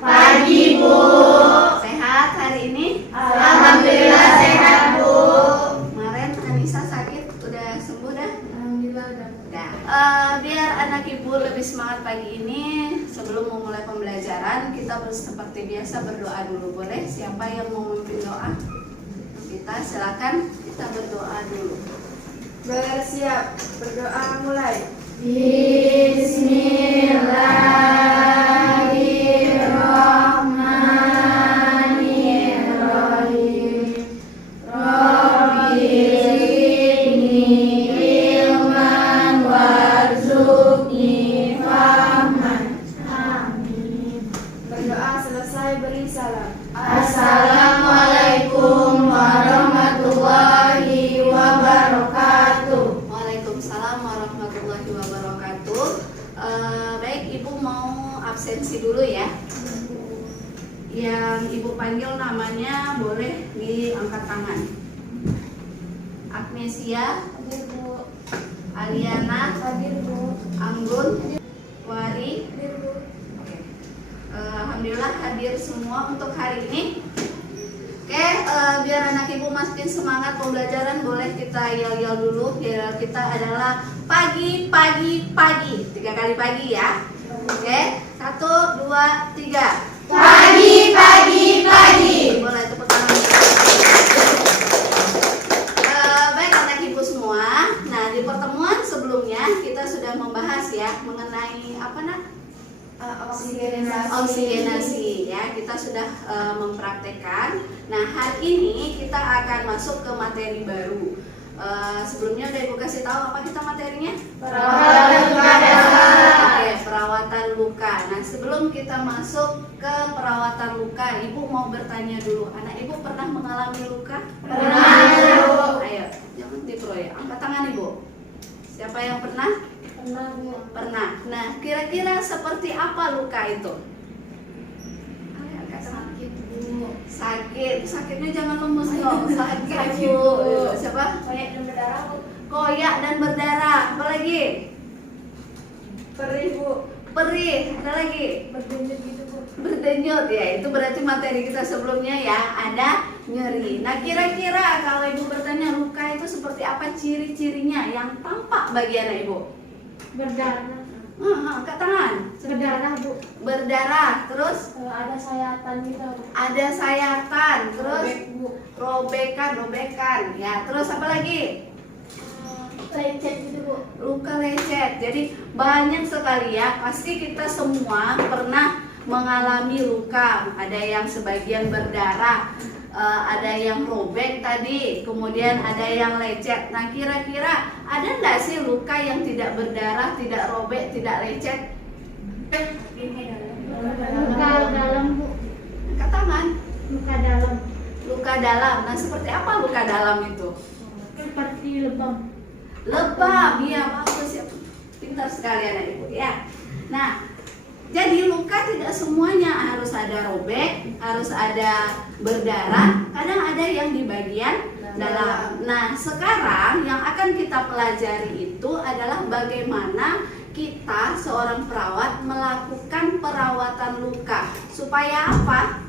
Pagi, Bu. Sehat hari ini? Alhamdulillah sehat, Bu. Kemarin Anissa sakit, udah sembuh dah? Alhamdulillah udah. Biar anak ibu lebih semangat pagi ini, sebelum memulai pembelajaran, kita seperti biasa berdoa dulu. Boleh? Siapa yang mau memimpin doa? Kita silakan, kita berdoa dulu. Bersiap, berdoa mulai. Bismillahirrahmanirrahim. Rabbi zidni ilman warzuqni fahman. Amin. Berdoa selesai, beri salam. Assalamualaikum warahmatullahi wabarakatuh. Waalaikumsalam warahmatullahi wabarakatuh. Baik, ibu mau absensi dulu ya. Yang ibu panggil namanya boleh diangkat tangan. Agnesia, Hadir, Bu. Aliana, Hadir, Bu. Anggun, Wari. Hadir, Bu. Oke. Alhamdulillah hadir semua untuk hari ini. Oke, biar anak ibu makin semangat pembelajaran, boleh kita yel-yel dulu. Biar kita adalah pagi, pagi, pagi. 3 kali pagi ya. Oke, 1, 2, 3. Pagi, pagi, pagi. Boleh tepuk tangan. Baik anak ibu semua. Nah, di pertemuan sebelumnya kita sudah membahas ya mengenai apa nak? Oksigenasi ya, kita sudah mempraktekkan. Nah, hari ini kita akan masuk ke materi baru. Sebelumnya udah ibu kasih tahu apa kita materinya? Perawatan luka dalam. Oke, perawatan luka. Nah, sebelum kita masuk ke perawatan luka, ibu mau bertanya dulu. Anak ibu pernah mengalami luka? Pernah, Bu. Ayo, jangan diproyek. Angkat tangan ibu. Siapa yang pernah? Pernah, Bu. Pernah. Nah, kira-kira seperti apa luka itu? Ayo, angkat tangan. Sakit, Bu. Sakitnya jangan lemes dong. Sakit, Bu. Siapa? Koyak dan berdarah, Bu. Koyak dan berdarah. Apa lagi? Perih, Bu. Perih. Ada lagi? Berdenyut gitu, Bu. Berdenyut ya. Itu berarti materi kita sebelumnya ya. Ada nyeri. Nah, kira-kira kalau ibu bertanya luka itu seperti apa ciri-cirinya yang tampak bagi anak ibu? Berdarah. Angkat tangan. Berdarah, Bu. Berdarah. Terus Ada sayatan gitu, Bu. ada sayatan. Terus Robek, Bu. robekan. Ya. Terus apa lagi? Lecet gitu, Bu. Luka lecet. Jadi banyak sekali ya. Pasti kita semua pernah mengalami luka. Ada yang sebagian berdarah, ada yang robek tadi, kemudian ada yang lecet. Nah, kira-kira ada nggak sih luka yang tidak berdarah, tidak robek, tidak lecet? Luka dalam, Bu. Angkat tangan. Luka dalam. Luka dalam. Nah, seperti apa luka dalam itu? Seperti lebam. Lebam. Iya, bagus ya. Pintar sekali anak ibu ya. Nah, jadi luka tidak semuanya harus ada robek, harus ada berdarah. Kadang ada yang di bagian dalam. Nah, sekarang yang akan kita pelajari itu adalah bagaimana kita seorang perawat melakukan perawatan luka. Supaya apa?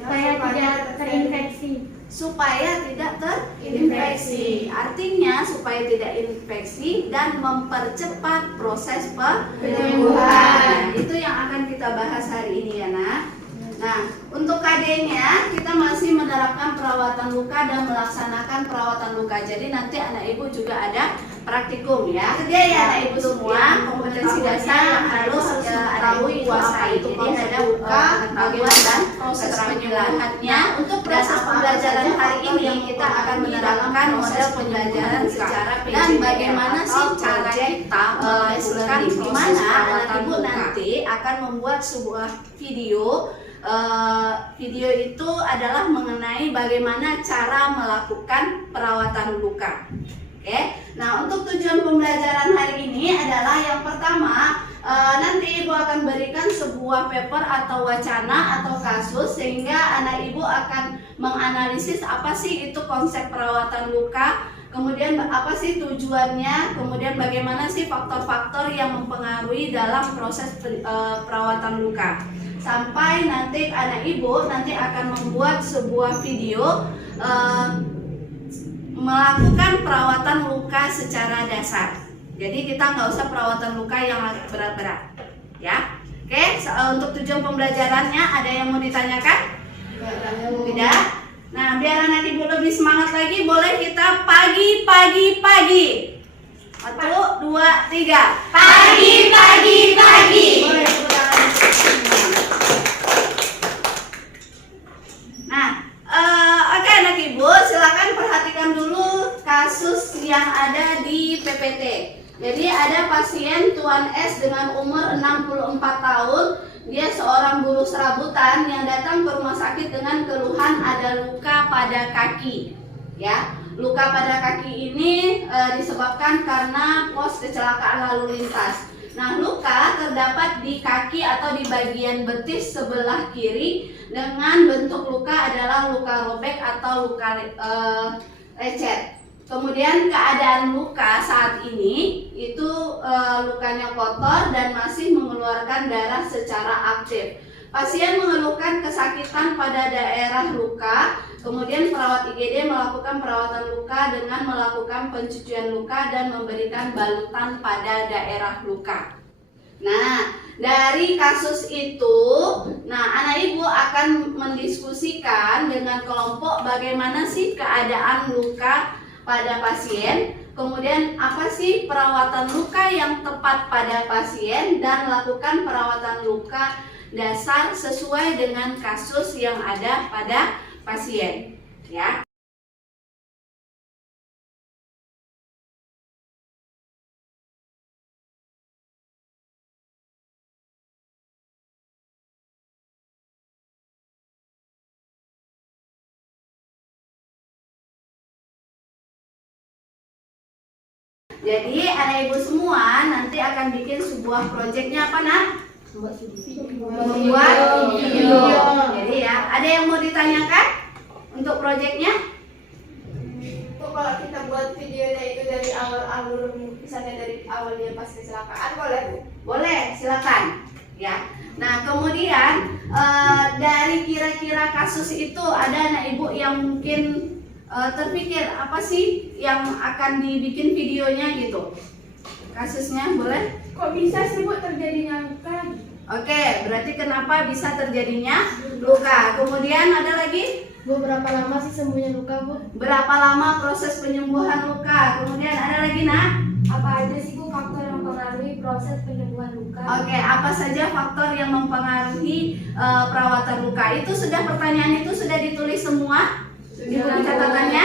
Supaya tidak terinfeksi. Supaya tidak terinfeksi. Artinya supaya tidak infeksi dan mempercepat proses penyembuhan. Nah, itu yang akan kita bahas hari ini ya, Nak. Nah, untuk KD-nya kita masih menerapkan perawatan luka dan melaksanakan perawatan luka. Jadi nanti anak ibu juga ada praktikum ya. Sedia ya anak ibu semua kompetensi dasar yang harus ketahui kuasai. Jadi ada pengetahuan dan keterampilannya. Untuk proses pembelajaran hari ini kita akan menerapkan model pembelajaran secara dan bagaimana sih cara kita melakukan di mana anak ibu nanti akan membuat sebuah video. Video itu adalah mengenai bagaimana cara melakukan perawatan luka. Oke, nah untuk tujuan pembelajaran hari ini adalah yang pertama, nanti ibu akan berikan sebuah paper atau wacana atau kasus sehingga anak ibu akan menganalisis apa sih itu konsep perawatan luka, kemudian apa sih tujuannya, kemudian bagaimana sih faktor-faktor yang mempengaruhi dalam proses perawatan luka. sampai nanti anak ibu nanti akan membuat sebuah video melakukan perawatan luka secara dasar. Jadi kita nggak usah perawatan luka yang berat-berat, ya. Oke, untuk tujuan pembelajarannya ada yang mau ditanyakan? Tidak. Nah, biar anak ibu lebih semangat lagi, boleh kita pagi. 1, 2, 3. Pagi. Boleh tepuk tangan. Nah, oke anak ibu, silakan perhatikan dulu kasus yang ada di PPT. Jadi ada pasien Tuan S dengan umur 64 tahun. Dia seorang buruh serabutan yang datang ke rumah sakit dengan keluhan ada luka pada kaki. Ya, luka pada kaki ini disebabkan karena pos kecelakaan lalu lintas. Nah, luka terdapat di kaki atau di bagian betis sebelah kiri dengan bentuk luka adalah luka robek atau luka lecet. Kemudian keadaan luka saat ini itu lukanya kotor dan masih mengeluarkan darah secara aktif. Pasien mengeluhkan kesakitan pada daerah luka. Kemudian perawat IGD melakukan perawatan luka dengan melakukan pencucian luka dan memberikan balutan pada daerah luka. Nah, dari kasus itu, anak ibu akan mendiskusikan dengan kelompok bagaimana sih keadaan luka pada pasien, kemudian apa sih perawatan luka yang tepat pada pasien, dan lakukan perawatan luka dasar sesuai dengan kasus yang ada pada pasien, ya. Jadi anak ibu semua nanti akan bikin sebuah proyeknya apa nak? Membuat video. Jadi ya, ada yang mau ditanyakan untuk proyeknya? Kalau kita buat videonya itu dari awal alur, misalnya dari awal dia pas kecelakaan, boleh Bu? Boleh, silakan. Ya. Nah, kemudian dari kira-kira kasus itu ada anak ibu yang mungkin terpikir apa sih yang akan dibikin videonya gitu. Kasusnya boleh? Kok bisa sih Bu terjadinya luka? Oke, berarti kenapa bisa terjadinya luka? Kemudian ada lagi? Bu, berapa lama sih sembuhnya luka, Bu? Berapa lama proses penyembuhan luka? Kemudian ada lagi nak? Apa aja sih Bu faktor yang mempengaruhi proses penyembuhan luka? Oke, apa saja faktor yang mempengaruhi perawatan luka? Itu sudah, pertanyaan itu sudah ditulis semua? Di buku catatannya?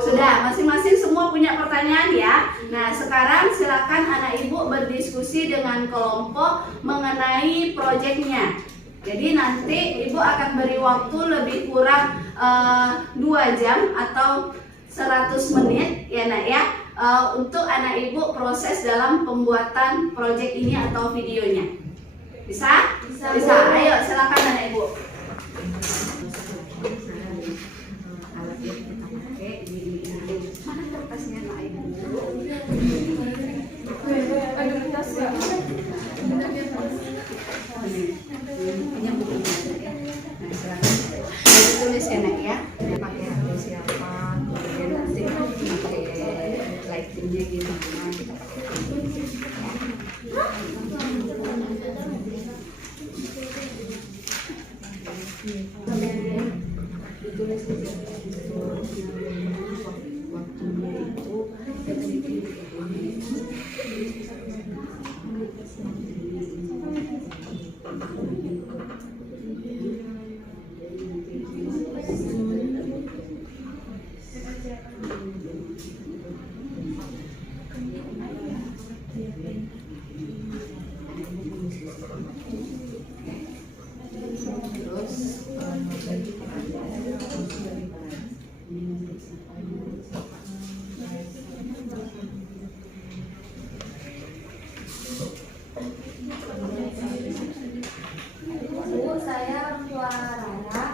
Sudah, masing-masing semua punya pertanyaan ya. Nah, sekarang silakan anak ibu berdiskusi dengan kelompok mengenai proyeknya. Jadi nanti ibu akan beri waktu lebih kurang 2 jam atau 100 menit ya nak ya, untuk anak ibu proses dalam pembuatan proyek ini atau videonya. Bisa? Bisa. Ayo silakan anak ibu. Mana kertasnya nak ibu? Ada kertas nggak? Punya bukunya ya. Nah, silakan. Jadi tulis ya nak ya. Pakai HP siapa? Kemudian nanti pakai lightingnya gimana? Kita pakai ditulis di situ. Waktunya itu Bu, saya orang tua Rara.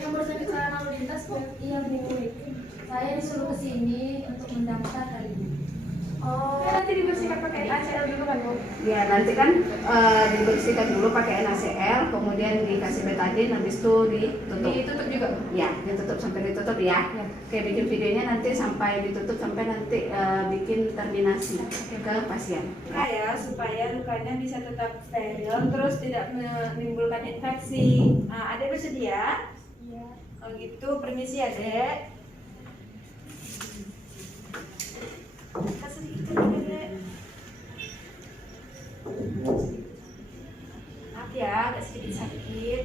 Yang barusan kecelakaan lalu lintas Bu? Iya Bu, saya disuruh kesini untuk mendaftar hari ini. Oh. Nanti dibersihkan pakai NaCl dulu kan Bu? Ya, nanti kan dibersihkan dulu pakai NaCl, kemudian dikasih betadine, habis itu ditutup. Ditutup juga. Ya, ditutup sampai ditutup ya. Ya. Oke, bikin videonya nanti sampai ditutup sampai nanti bikin terminasi ke pasien. Ya, supaya lukanya bisa tetap steril terus tidak menimbulkan infeksi. Nah, Adek bersedia? Iya. Kalau gitu permisi Adek. Kasih sedikit Adek. Maaf ya, agak sedikit sakit.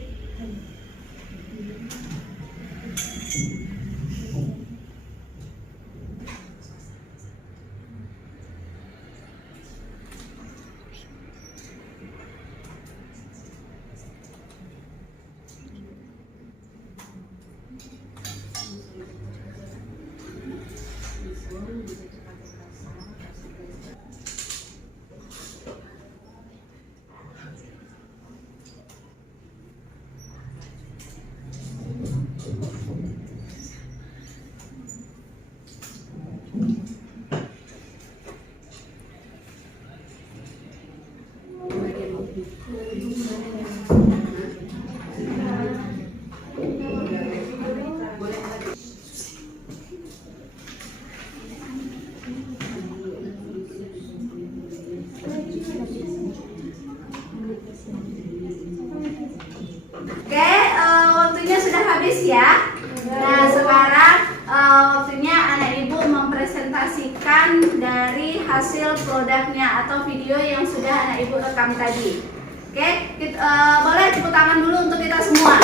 Oke, waktunya sudah habis ya. Nah, sekarang waktunya anak ibu mempresentasikan dari hasil produknya atau video yang sudah anak ibu rekam tadi. Oke, boleh tepuk tangan dulu untuk kita semua.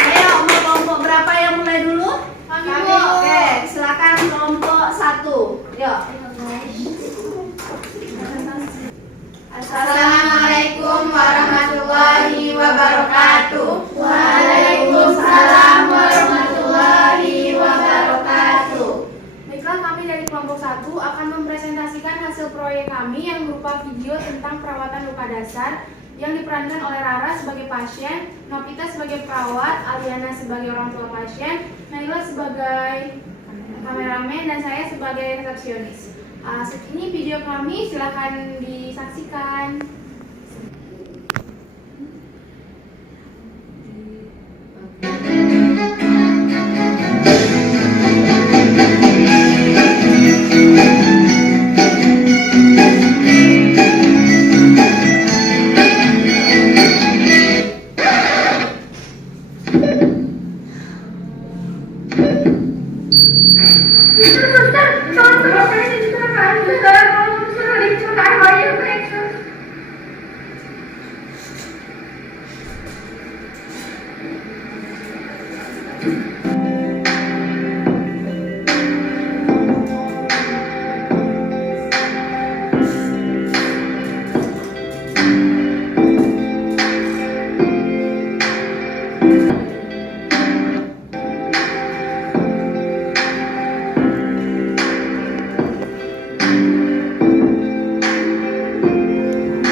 Ayo, mau kelompok berapa yang mulai dulu? Kami, Bu. Oke, silakan kelompok 1. Yuk. Assalamualaikum warahmatullahi wabarakatuh. Waalaikumsalam warahmatullahi wabarakatuh. Baiklah, kami dari kelompok 1 akan mempresentasikan hasil proyek kami yang berupa video tentang perawatan luka dasar yang diperankan oleh Rara sebagai pasien, Novita sebagai perawat, Aliana sebagai orang tua pasien, Naila sebagai kameramen, dan saya sebagai resepsionis. Ini video kami, silakan disaksikan.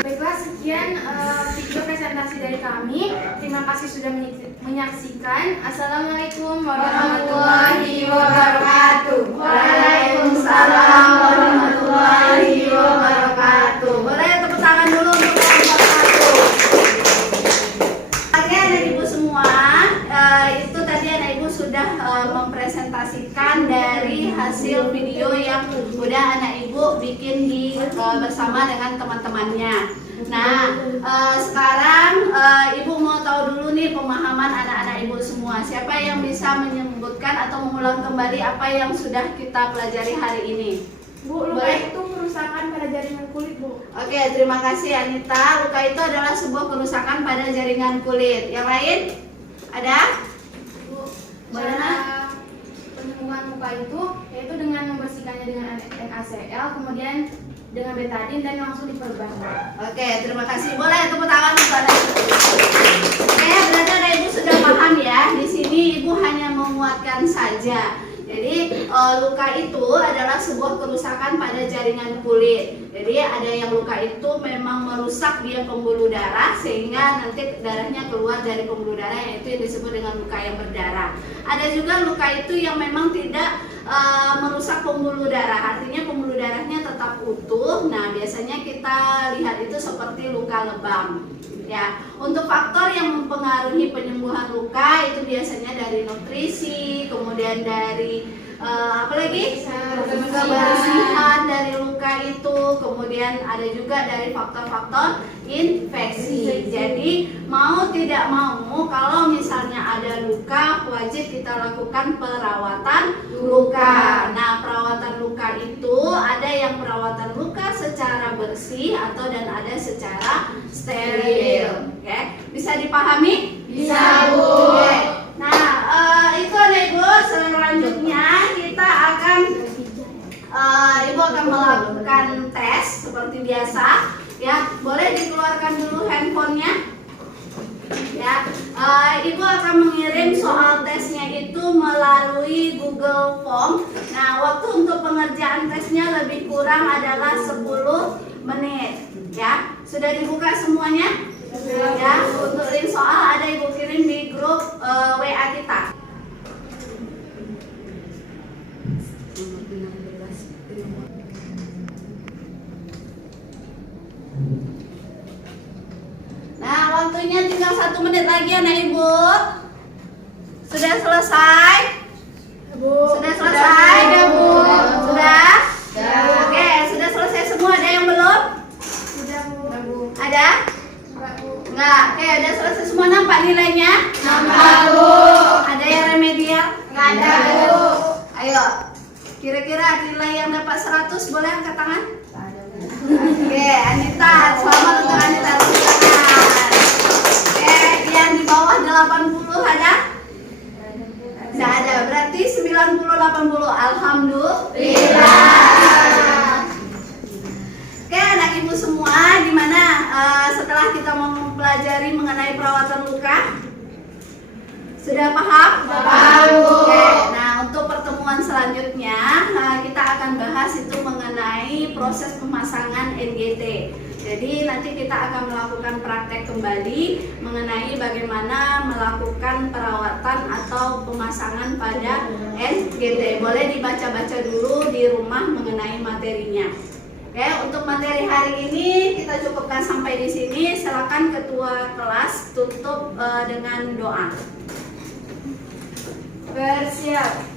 Baiklah, sekian video presentasi dari kami. Terima kasih sudah menyaksikan. Assalamualaikum warahmatullahi wabarakatuh. Waalaikumsalam warahmatullahi wabarakatuh. Boleh tepuk tangan dulu untuk kelompok 1. Oke, anak ibu semua, itu tadi anak ibu sudah mempresentasikan dari hasil video yang udah anak ibu bikin bersama dengan teman-temannya. Nah, sekarang ibu mau tahu dulu nih pemahaman anak-anak ibu semua. Siapa yang bisa menyebutkan atau mengulang kembali apa yang sudah kita pelajari hari ini? Bu, luka Boleh? itu kerusakan pada jaringan kulit, Bu. Oke, terima kasih Anita. Luka itu adalah sebuah kerusakan pada jaringan kulit. Yang lain? Ada? Bu, Mana? cara penyembuhan luka itu yaitu dengan membersihkannya dengan NaCl, kemudian dengan betadine dan langsung diperban. Oke, terima kasih. Boleh tepuk tangan untuk anak ibu. Oke, berarti anak ibu sudah paham ya. Di sini ibu hanya menguatkan saja. Jadi luka itu adalah sebuah kerusakan pada jaringan kulit. Jadi ada yang luka itu memang merusak dia pembuluh darah sehingga nanti darahnya keluar dari pembuluh darah, yaitu yang disebut dengan luka yang berdarah. Ada juga luka itu yang memang tidak merusak pembuluh darah, artinya pembuluh darahnya tetap utuh. Nah, biasanya kita lihat itu seperti luka lebam. Ya, untuk faktor yang mempengaruhi penyembuhan luka itu biasanya dari nutrisi, kemudian dari apalagi kebersihan dari luka itu, kemudian ada juga dari faktor-faktor infeksi. Jadi mau tidak mau kalau misalnya ada luka wajib kita lakukan perawatan luka. Nah, perawatan luka itu ada yang perawatan luka secara bersih atau dan ada secara steril. Oke, bisa dipahami? Bisa, Bu. Oke. Nah, itu Ibu, selanjutnya kita akan Ibu akan melakukan tes seperti biasa. Ya, boleh dikeluarkan dulu handphonenya. Ya, Ibu akan mengirim soal tesnya itu melalui Google Form. Nah, waktu untuk pengerjaan tesnya lebih kurang adalah 10 menit. Ya, sudah dibuka semuanya? Ya, untuk link soal ada Ibu kirim di grup WA kita. Nah, waktunya tinggal 1 menit lagi anak Ibu. Sudah selesai? Sudah selesai? Sudah, Bu. Sudah? Sudah. Oke, sudah selesai semua. Ada yang belum? Sudah, Bu. Ada? Enggak. Oke, udah selesai semua. Nampak nilainya? Nampak, Bu. Ada yang remedial? Nggak ada, Bu. Ayo. Kira-kira nilai yang dapat 100 boleh angkat tangan? Oke, Anita. Selamat untuk Anita. Silakan. Oke, yang di bawah 80 ada? Tidak ada. Berarti 90-80. Alhamdulillah. Oke, anak Ibu semua, gimana setelah kita mempelajari mengenai perawatan luka? Sudah paham? Paham, Bu. Oke, nah untuk pertemuan selanjutnya kita akan bahas itu mengenai proses pemasangan NGT. Jadi nanti kita akan melakukan praktek kembali mengenai bagaimana melakukan perawatan atau pemasangan pada NGT. Boleh dibaca-baca dulu di rumah mengenai materinya. Oke, untuk materi hari ini kita cukupkan sampai di sini. Silakan ketua kelas tutup dengan doa. Bersiap.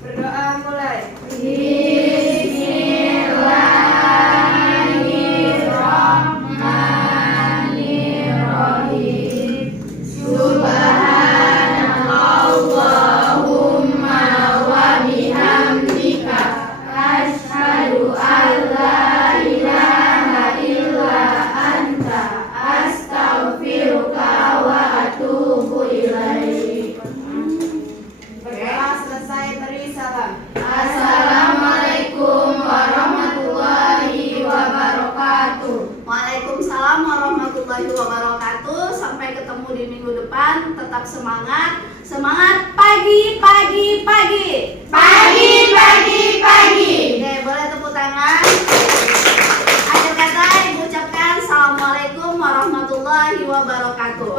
Berdoa mulai. Bismillahirrahmanirrahim. Subhanallahumma wa bihamdika asyhadu an la ilaha illa anta astaghfiruka wa atubu ilaik. Berdoa selesai, beri salam. Assalamualaikum warahmatullahi wabarakatuh. Waalaikumsalam warahmatullahi wabarakatuh. Sampai ketemu di minggu depan. Tetap semangat. Semangat pagi, pagi, pagi. Pagi, pagi, pagi. Oke, boleh tepuk tangan. Akhir kata Ibu ucapkan Assalamualaikum warahmatullahi wabarakatuh.